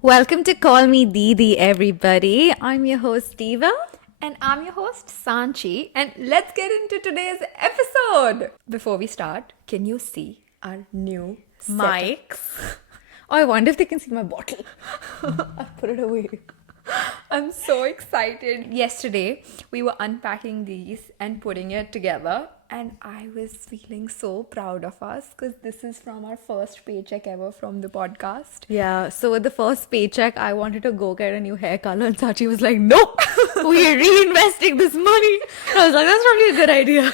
Welcome to Call Me Didi, everybody. I'm your host, Diva. And I'm your host, Sanchi. And let's get into today's episode. Before we start, can you see our new Mics. Oh, I wonder if they can see my bottle. I'll put it away. I'm so excited. Yesterday, we were unpacking these and putting it together. And I was feeling so proud of us because this is from our first paycheck ever from the podcast. Yeah, so with the first paycheck, I wanted to go get a new hair color, and Sachi was like, no, we're reinvesting this money. I was like, that's probably a good idea.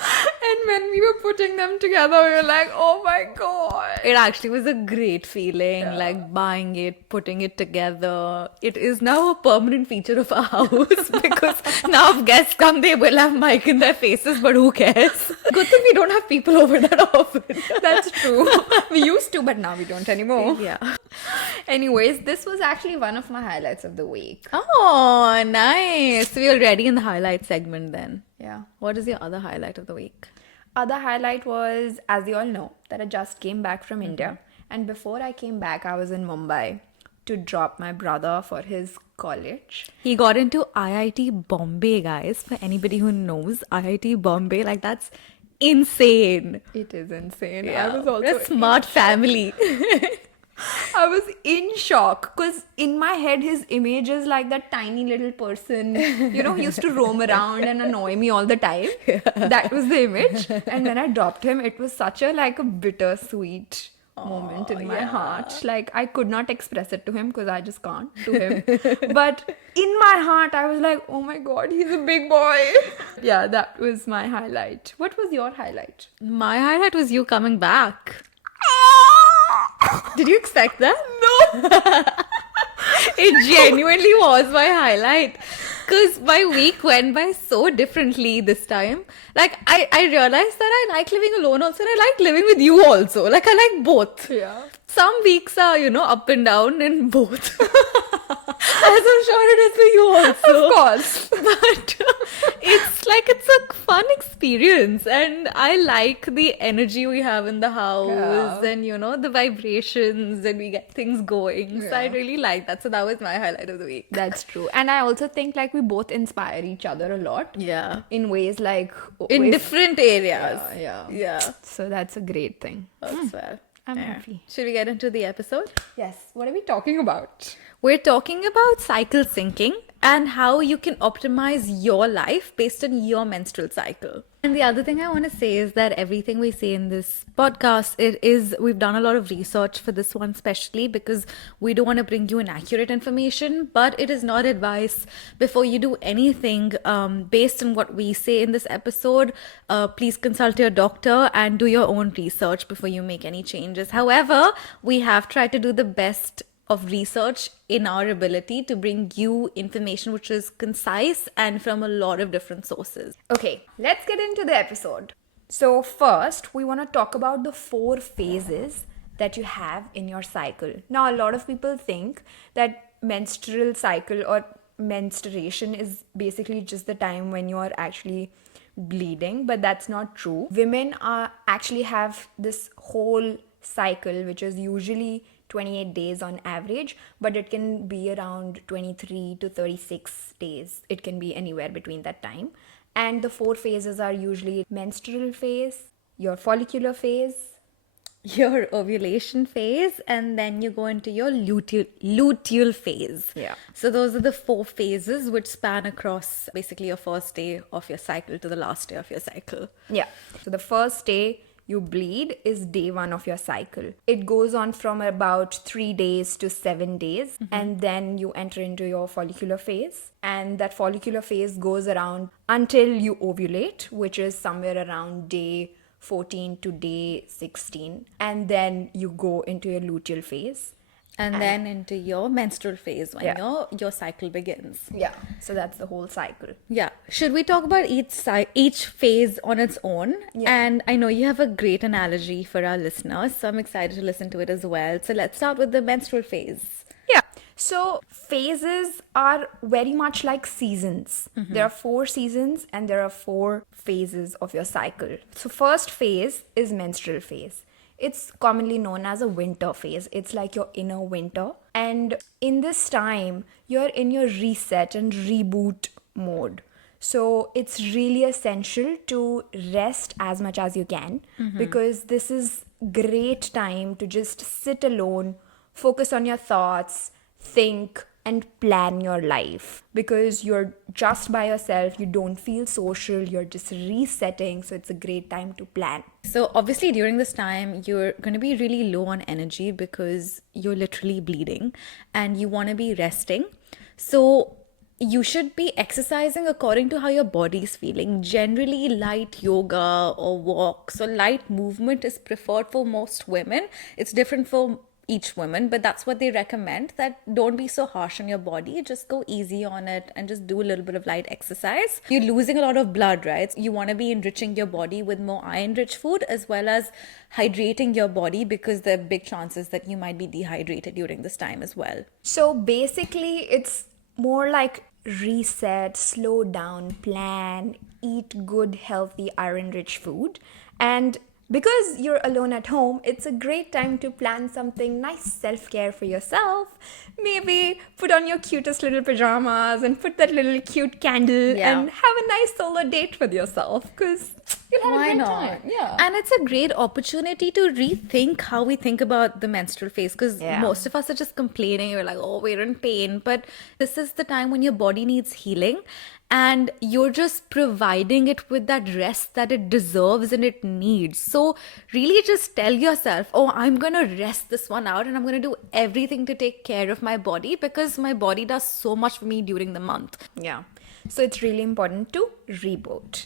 And when we were putting them together, we were like, oh my god. It actually was a great feeling, like buying it, putting it together. It is now a permanent feature of our house because now if guests come, they will have mic in their faces, but who cares? Good thing we don't have people over that often. That's true. We used to, but now we don't anymore. Yeah. Anyways, this was actually one of my highlights of the week. Oh, nice. We're already in the highlight segment then. Yeah. What is your other highlight of the week? Other highlight was, as you all know, that I just came back from India. And before I came back, I was in Mumbai to drop my brother for his college. He got into IIT Bombay, guys. For anybody who knows IIT Bombay, like that's insane. It is insane. Yeah. I was also a smart family. I was in shock because in my head his image is like that tiny little person, who used to roam around and annoy me all the time. That was the image. And when I dropped him, it was such a bittersweet moment in my heart. Like I could not express it to him because I just can't to him. But in my heart, I was like, oh my god, he's a big boy. Yeah, that was my highlight. What was your highlight? My highlight was you coming back. Did you expect that? No. It genuinely was my highlight. Because my week went by so differently this time. Like, I realized that I like living alone also and I like living with you also. Like, I like both. Yeah. Some weeks are, up and down in both. As I'm sure it is for you also. Of course. But it's a fun experience and I like the energy we have in the house and the vibrations and we get things going. So I really like that. So that was my highlight of the week. That's true. And I also think we both inspire each other a lot. Yeah. In ways in different areas. Yeah. So that's a great thing. That's well. I'm happy. Should we get into the episode? Yes. What are we talking about? We're talking about cycle syncing and how you can optimize your life based on your menstrual cycle. And the other thing I want to say is that everything we say in this podcast, we've done a lot of research for this one, especially because we don't want to bring you inaccurate information, but it is not advice. Before you do anything based on what we say in this episode, please consult your doctor and do your own research before you make any changes. However, we have tried to do the best of research in our ability to bring you information which is concise and from a lot of different sources. Okay, let's get into the episode. So first, we want to talk about the 4 phases that you have in your cycle. Now, a lot of people think that menstrual cycle or menstruation is basically just the time when you are actually bleeding, but that's not true. Women actually have this whole cycle, which is usually 28 days on average, but it can be around 23 to 36 days. It can be anywhere between that time. And the 4 phases are usually menstrual phase, your follicular phase, your ovulation phase, and then you go into your luteal phase. Yeah. So those are the 4 phases which span across basically your first day of your cycle to the last day of your cycle. Yeah. So the first day you bleed is day 1 of your cycle. It goes on from about 3 days to 7 days, and then you enter into your follicular phase. And that follicular phase goes around until you ovulate, which is somewhere around day 14 to day 16. And then you go into your luteal phase. And then into your menstrual phase when your cycle begins. Yeah. So that's the whole cycle. Yeah. Should we talk about each phase on its own? Yeah. And I know you have a great analogy for our listeners, so I'm excited to listen to it as well. So let's start with the menstrual phase. Yeah. So phases are very much like seasons. There are 4 seasons and there are 4 phases of your cycle. So first phase is menstrual phase. It's commonly known as a winter phase. It's like your inner winter. And in this time, you're in your reset and reboot mode. So it's really essential to rest as much as you can, because this is great time to just sit alone, focus on your thoughts, think and plan your life, because you're just by yourself, you don't feel social, you're just resetting, so it's a great time to plan. So obviously during this time you're going to be really low on energy because you're literally bleeding and you want to be resting. So you should be exercising according to how your body is feeling. Generally light yoga or walks or light movement is preferred for most women. It's different for each woman, but that's what they recommend, that don't be so harsh on your body, just go easy on it and just do a little bit of light exercise. You're losing a lot of blood, right? You want to be enriching your body with more iron rich food as well as hydrating your body, because there are big chances that you might be dehydrated during this time as well. So basically, it's more like reset, slow down, plan, eat good, healthy, iron rich food. And because you're alone at home, it's a great time to plan something nice self care for yourself. Maybe put on your cutest little pajamas and put that little cute candle and have a nice solo date with yourself, because you'll have a great time. Yeah. And it's a great opportunity to rethink how we think about the menstrual phase, because most of us are just complaining. We're like, oh, we're in pain. But this is the time when your body needs healing and you're just providing it with that rest that it deserves and it needs. So really just tell yourself, oh, I'm going to rest this one out and I'm going to do everything to take care of my body, because my body does so much for me during the month. Yeah. So it's really important to reboot.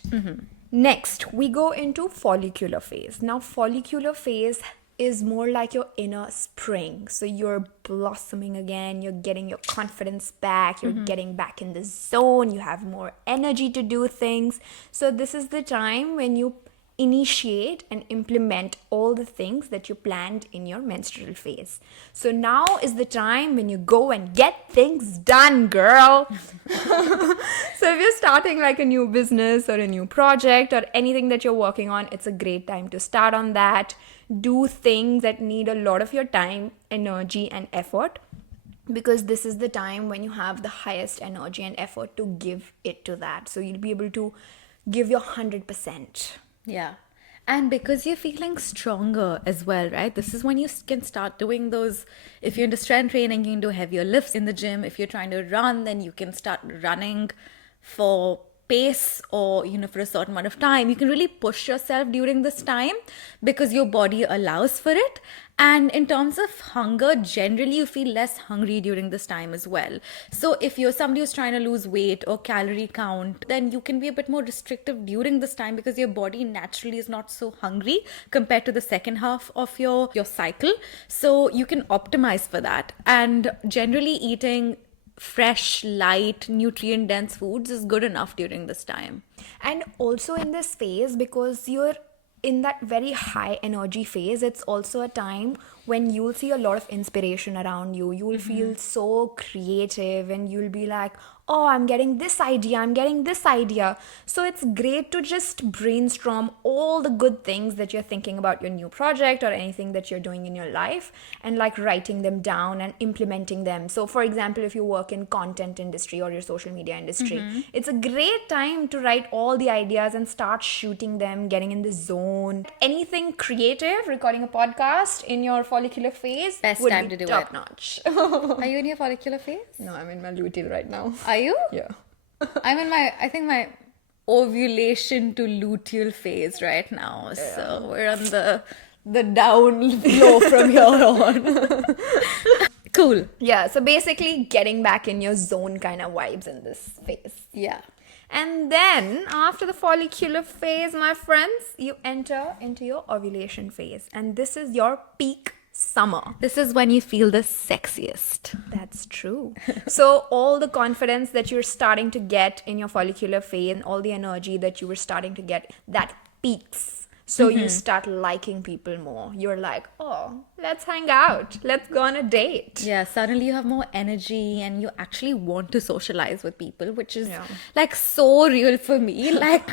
Next, we go into follicular phase. Now, follicular phase is more like your inner spring. So you're blossoming again, you're getting your confidence back, you're getting back in the zone, you have more energy to do things. So this is the time when you initiate and implement all the things that you planned in your menstrual phase. So now is the time when you go and get things done, girl. So if you're starting like a new business or a new project or anything that you're working on, it's a great time to start on that. Do things that need a lot of your time, energy and effort, because this is the time when you have the highest energy and effort to give it to that. So you'll be able to give your 100%. Yeah. And because you're feeling stronger as well, right? This is when you can start doing those. If you're into strength training, you can do heavier lifts in the gym. If you're trying to run, then you can start running for pace or, for a certain amount of time. You can really push yourself during this time because your body allows for it. And in terms of hunger, generally you feel less hungry during this time as well. So if you're somebody who's trying to lose weight or calorie count, then you can be a bit more restrictive during this time because your body naturally is not so hungry compared to the second half of your cycle. So you can optimize for that. And generally eating fresh, light, nutrient dense foods is good enough during this time. And also in this phase, because you're in that very high energy phase, it's also a time when you'll see a lot of inspiration around you. You'll feel so creative and you'll be like, oh, I'm getting this idea. So it's great to just brainstorm all the good things that you're thinking about your new project or anything that you're doing in your life, and like writing them down and implementing them. So for example, if you work in content industry or your social media industry, it's a great time to write all the ideas and start shooting them, getting in the zone. Anything creative, recording a podcast in your follicular phase, best would time be to do top it. notch. Are you in your follicular phase? No, I'm in my luteal right now. Are you? Yeah. I'm in my ovulation to luteal phase right now. Yeah. So we're on the down flow from here on. Cool. Yeah, so basically getting back in your zone kind of vibes in this phase. Yeah. And then after the follicular phase, my friends, you enter into your ovulation phase. And this is your peak summer. This is when you feel the sexiest. That's true. So all the confidence that you're starting to get in your follicular phase and all the energy that you were starting to get, that peaks So you start liking people more. You're like, oh, let's hang out. Let's go on a date. Yeah, suddenly you have more energy and you actually want to socialize with people, which is like so real for me. Like,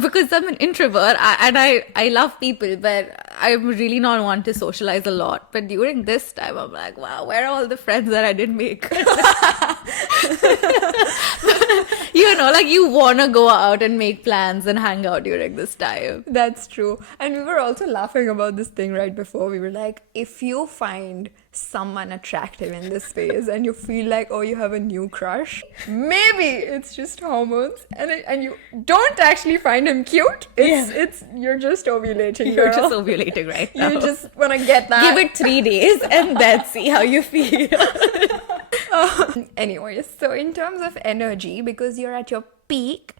because I'm an introvert and I love people, but I'm really not one to socialize a lot. But during this time, I'm like, wow, where are all the friends that I didn't make? You know, like you want to go out and make plans and hang out during this time. That's true. And we were also laughing about this thing right before. We were like, if you find someone attractive in this phase and you feel like, oh, you have a new crush, maybe it's just hormones and you don't actually find him cute. It's you're just ovulating. You're girl. just ovulating right now. You just want to get that. Give it 3 days and then see how you feel. Anyways, so in terms of energy, because you're at your peak,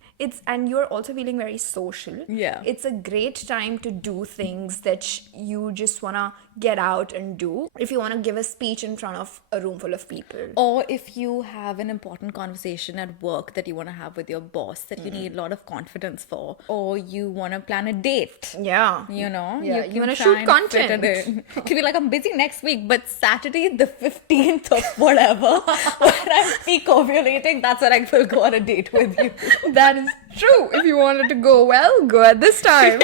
and you're also feeling very social. Yeah. It's a great time to do things that you just want to get out and do. If you want to give a speech in front of a room full of people. Or if you have an important conversation at work that you want to have with your boss that you need a lot of confidence for. Or you want to plan a date. Yeah. You know? Yeah, you can want to try shoot and fit content. it in. It could be like, I'm busy next week, but Saturday the 15th of whatever, when I'm peak ovulating, that's when I will go on a date with you. That is true. If you want it to go well, go at this time.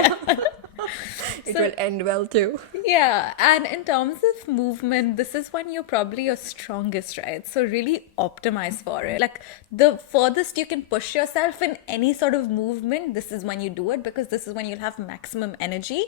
It will end well too. Yeah, and in terms of movement, this is when you're probably your strongest, right? So really optimize for it. Like the furthest you can push yourself in any sort of movement, this is when you do it because this is when you'll have maximum energy.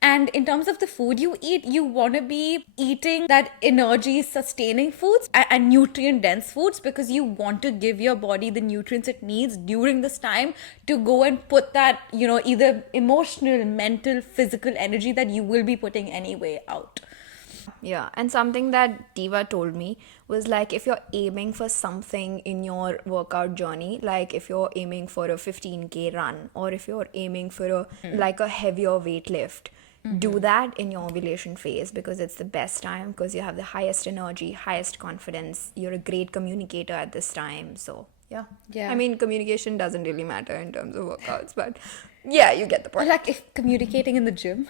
And in terms of the food you eat, you want to be eating that energy sustaining foods and nutrient dense foods because you want to give your body the nutrients it needs during this time to go and put that, you know, either emotional, mental, physical energy that you will be putting anyway out. Yeah, and something that Diva told me was like if you're aiming for something in your workout journey, like if you're aiming for a 15K run or if you're aiming for a heavier weight lift, do that in your ovulation phase because it's the best time because you have the highest energy, highest confidence. You're a great communicator at this time. So yeah. I mean, communication doesn't really matter in terms of workouts, but yeah, you get the Or point. like if communicating in the gym,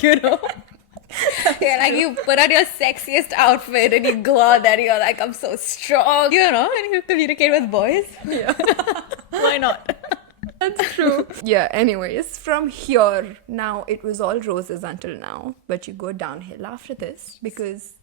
you know? Yeah, like you put on your sexiest outfit and you go out there and you're like, I'm so strong, you know, and you communicate with boys. Yeah. Why not? That's true. Yeah, anyways, from here, now it was all roses until now, but you go downhill after this because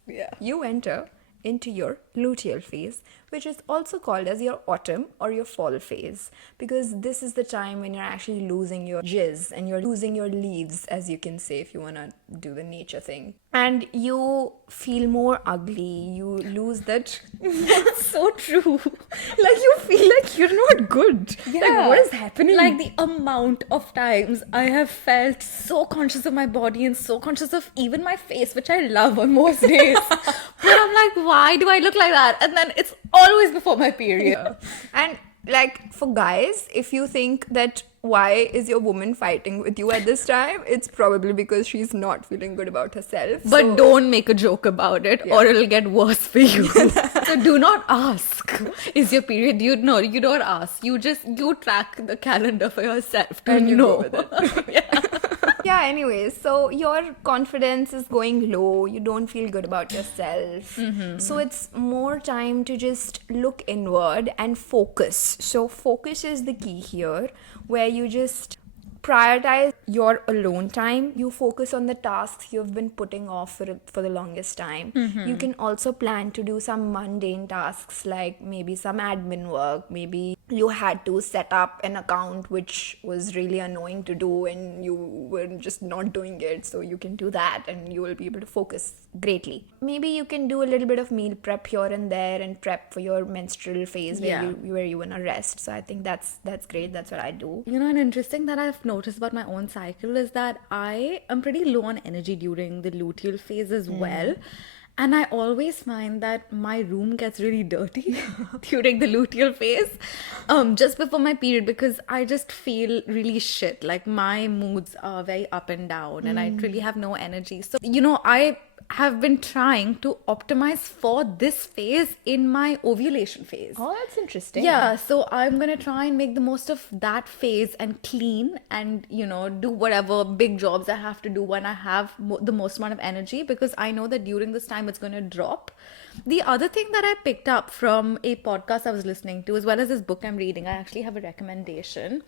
you enter into your luteal phase, which is also called as your autumn or your fall phase because this is the time when you're actually losing your jizz and you're losing your leaves, as you can say if you want to do the nature thing. And you feel more ugly. You lose that. That's so true. Like you feel like you're not good. Yeah. Like what is happening? Like the amount of times I have felt so conscious of my body and so conscious of even my face, which I love on most days. But I'm like, why do I look like that? And then it's always before my period. Yeah. And like for guys, if you think that why is your woman fighting with you at this time, it's probably because she's not feeling good about herself. But don't make a joke about it or it'll get worse for you. So do not ask, is your period? You don't ask. You track the calendar for yourself to And you know. go with it. Yeah, anyways, so your confidence is going low. You don't feel good about yourself. So it's more time to just look inward and focus. So focus is the key here, where you just prioritize your alone time. You focus on the tasks you've been putting off for the longest time. You can also plan to do some mundane tasks like maybe some admin work. Maybe you had to set up an account which was really annoying to do and you were just not doing it. So you can do that and you will be able to focus greatly. Maybe you can do a little bit of meal prep here and there and prep for your menstrual phase where you want to rest. So I think that's great. That's what I do. You know, an interesting that I've noticed about my own cycle is that I am pretty low on energy during the luteal phase as well. And I always find that my room gets really dirty during the luteal phase, just before my period, because I just feel really shit. Like my moods are very up and down and I really have no energy. So, you know, I have been trying to optimize for this phase in my ovulation phase. Oh, that's interesting. Yeah, so I'm gonna try and make the most of that phase and clean and, do whatever big jobs I have to do when I have the most amount of energy, because I know that during this time it's gonna drop. The other thing that I picked up from a podcast I was listening to, as well as this book I'm reading, I actually have a recommendation.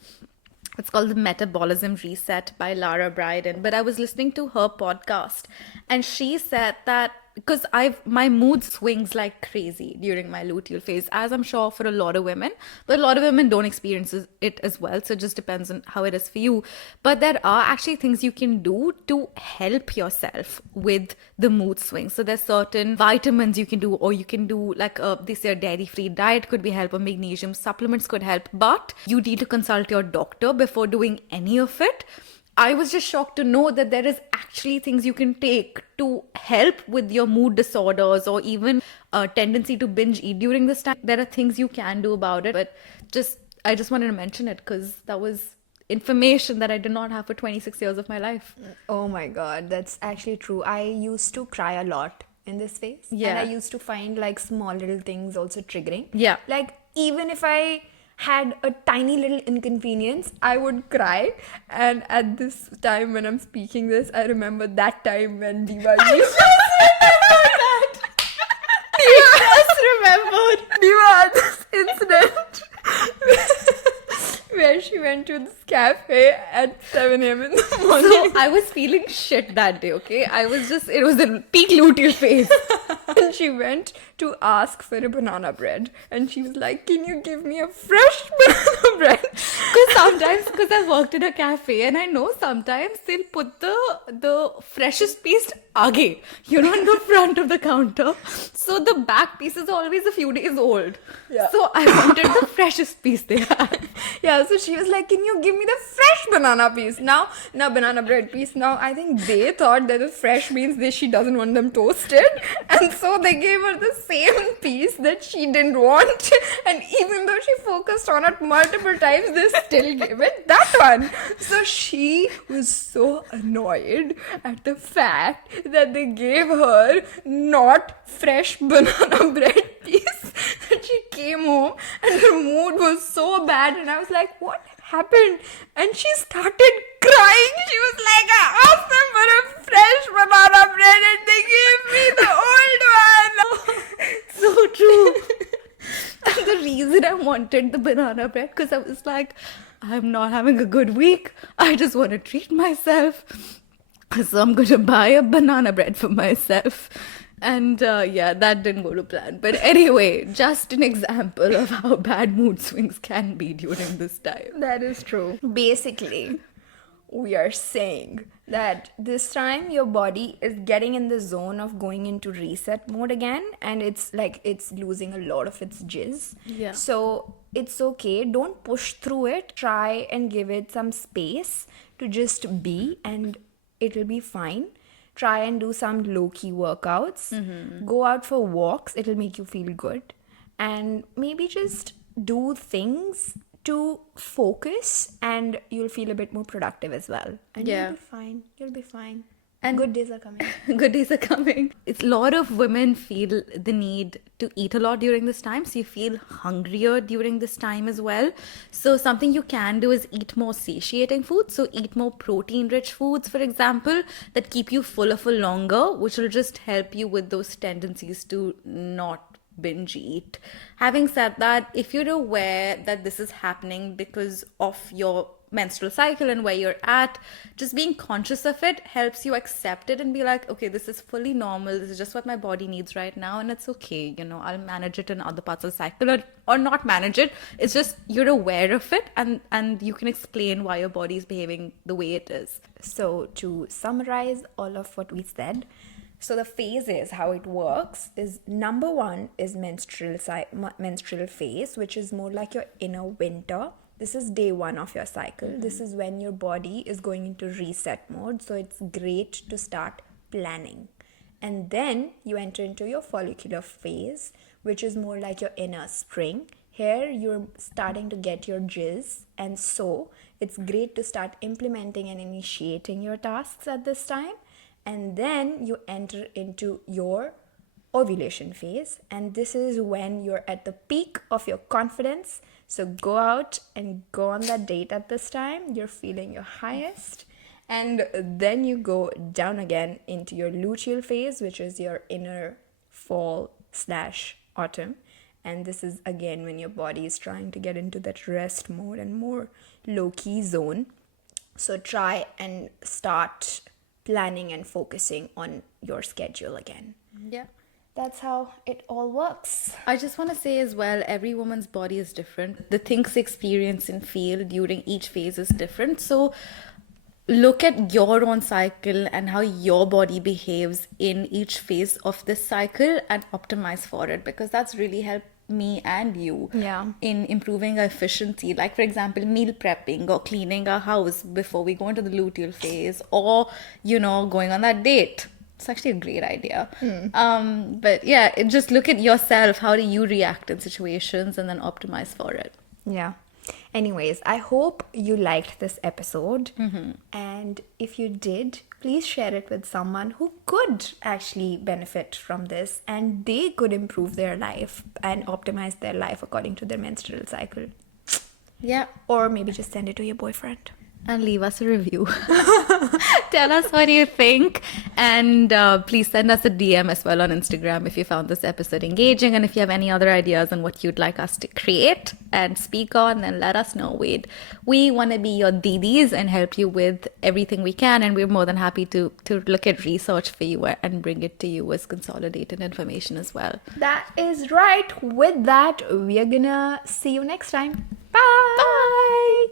It's called The Metabolism Reset by Lara Briden. But I was listening to her podcast, and she said that because my mood swings like crazy during my luteal phase, as I'm sure for a lot of women, but a lot of women don't experience it as well. So it just depends on how it is for you. But there are actually things you can do to help yourself with the mood swings. So there's certain vitamins you can do, or you can do like they say a dairy-free diet could be help, or magnesium supplements could help. But you need to consult your doctor before doing any of it. I was just shocked to know that there is actually things you can take to help with your mood disorders, or even a tendency to binge eat during this time. There are things you can do about it, but I just wanted to mention it because that was information that I did not have for 26 years of my life. Oh my God, that's actually true. I used to cry a lot in this phase. Yeah. And I used to find like small little things also triggering. Yeah. Like even if I had a tiny little inconvenience, I would cry. And at this time when I'm speaking this, I remember that time when Diva used Diva had this incident where she went to this cafe at 7 a.m. in the morning. So I was feeling shit that day, okay? It was the peak luteal phase. And she went to ask for a banana bread. And she was like, can you give me a fresh banana bread? Because I worked in a cafe, and I know sometimes they'll put the freshest piece aage, in the front of the counter. So the back piece is always a few days old. Yeah. So I wanted the freshest piece they had. Yeah, so she was like, can you give me the fresh banana piece? Now banana bread piece. Now, I think they thought that the fresh means she doesn't want them toasted. And so they gave her the same piece that she didn't want. And even though she focused on it multiple times, they still gave it that one. So she was so annoyed at the fact that they gave her not fresh banana bread piece, that she came home and her mood was so bad. And I was like, what happened? And she started crying. She was like, I asked them for a fresh banana bread and they gave me the old one. So true. And the reason I wanted the banana bread, because I was like, I'm not having a good week. I just want to treat myself. So I'm going to buy a banana bread for myself. And that didn't go to plan. But anyway, just an example of how bad mood swings can be during this time. That is true. Basically, we are saying that this time your body is getting in the zone of going into reset mode again, and it's like it's losing a lot of its jizz. Yeah. So it's okay. Don't push through it. Try and give it some space to just be, and it'll be fine. Try and do some low-key workouts. Mm-hmm. Go out for walks. It'll make you feel good. And maybe just do things to focus, and you'll feel a bit more productive as well. And you'll be fine. You'll be fine. And good days are coming. Good days are coming. It's a lot of women feel the need to eat a lot during this time. So you feel hungrier during this time as well. So something you can do is eat more satiating foods. So eat more protein-rich foods, for example, that keep you fuller for longer, which will just help you with those tendencies to not binge eat. Having said that, if you're aware that this is happening because of your menstrual cycle and where you're at, just being conscious of it helps you accept it and be like, okay, this is fully normal. This is just what my body needs right now, and it's okay. I'll manage it in other parts of the cycle, or not manage it. It's just you're aware of it, and you can explain why your body is behaving the way it is. So to summarize all of what we said, so the phases, how it works is, number one is menstrual phase, which is more like your inner winter. This is day one of your cycle. Mm-hmm. This is when your body is going into reset mode. So it's great to start planning. And then you enter into your follicular phase, which is more like your inner spring. Here you're starting to get your jizz. And so it's great to start implementing and initiating your tasks at this time. And then you enter into your ovulation phase, and this is when you're at the peak of your confidence. So go out and go on that date at this time. You're feeling your highest. And then you go down again into your luteal phase, which is your inner fall slash autumn. And this is again when your body is trying to get into that rest mode and more low key zone. So try and start planning and focusing on your schedule again. Yeah. That's how it all works. I just want to say as well, every woman's body is different. The things they experience and feel during each phase is different. So look at your own cycle and how your body behaves in each phase of this cycle and optimize for it, because that's really helped me and you in improving our efficiency. Like, for example, meal prepping or cleaning our house before we go into the luteal phase, or, going on that date. It's actually a great idea. But yeah, just look at yourself. How do you react in situations and then optimize for it? Yeah. Anyways, I hope you liked this episode. And if you did, please share it with someone who could actually benefit from this and they could improve their life and optimize their life according to their menstrual cycle. Yeah. Or maybe just send it to your boyfriend. And leave us a review. Tell us what you think. And please send us a DM as well on Instagram if you found this episode engaging. And if you have any other ideas on what you'd like us to create and speak on, then let us know. We want to be your didis and help you with everything we can. And we're more than happy to look at research for you and bring it to you as consolidated information as well. That is right. With that, we are gonna see you next time. Bye. Bye.